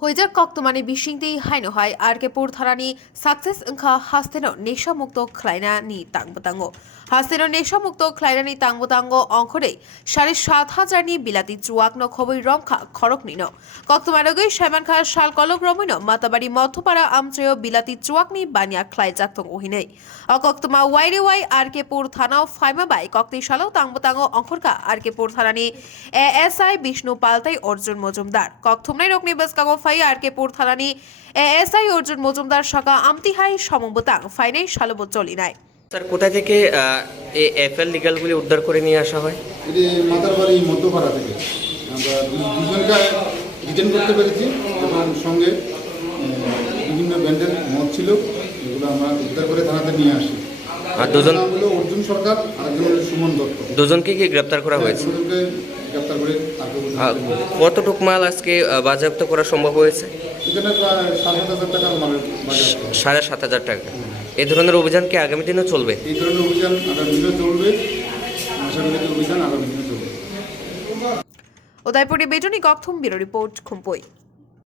Hoijak Koktomani Bishingdi Hainohai Arkepur Tharani Success Unka Hasteno Nesha Mukto Klaina Ni Tangbotango Hasteno Nesha Mukto Klaina Ni Tangbotango Onkore Shari ৭,০০০ Bilati Chowak no Khobwi Romjakha Khoroknwi no Koktomaroge Shaimankha Shal Kolok Romino Matarbari Maidhapara Amchai Bilati Chowak ni Banya Klai Jaktong Ohinei Okoktoma Wairiwai Arkepur Thana Faima Bai Kokti Shalo Tangbotango Onkorka Arkepur Tharani ASI Bishnu Paltai Orjun Mojumdar Koktomnai Rokni Baskango Arkepur Tharani ASI Orjun Mojumdar Shaka Amtihai Somobotang Fainai Shalobot Jolinai sir কোথা থেকে এই FL লিগ্যালগুলি উদ্ধার করে নিয়ে আসা হয়? এটি মাতারবাড়ি মধ্যপাড়া থেকে আমরা দুজনকে রিটার্ন করতে পেরেছি এবং সঙ্গে বিভিন্ন ব্যান্ডের মদ ছিল এগুলো আমরা উদ্ধার করে থানাতে নিয়ে আসি। আর দুজন হলো অর্জুন সরকার আর একজন হলো সুমন দত্ত। দুজনকে কি গ্রেপ্তার করা হয়েছে? দুজনকে গ্রেপ্তার করে কতটুক মাল আজকে বাজেয়াপ্ত করা সম্ভব হয়েছে? এখানে প্রায় ৭,০০০ টাকার মালের বাজেয়াপ্ত। ৭,৫০০ টাকা। এই ধরনের অভিযান কি আগামী দিনেও চলবে? এই ধরনের অভিযান আগামী দিনেও চলবে। আশা করি অভিযান আগামী দিনেও চলবে। Udaipuri Bedoni Gokthum Bureau Report Khumpui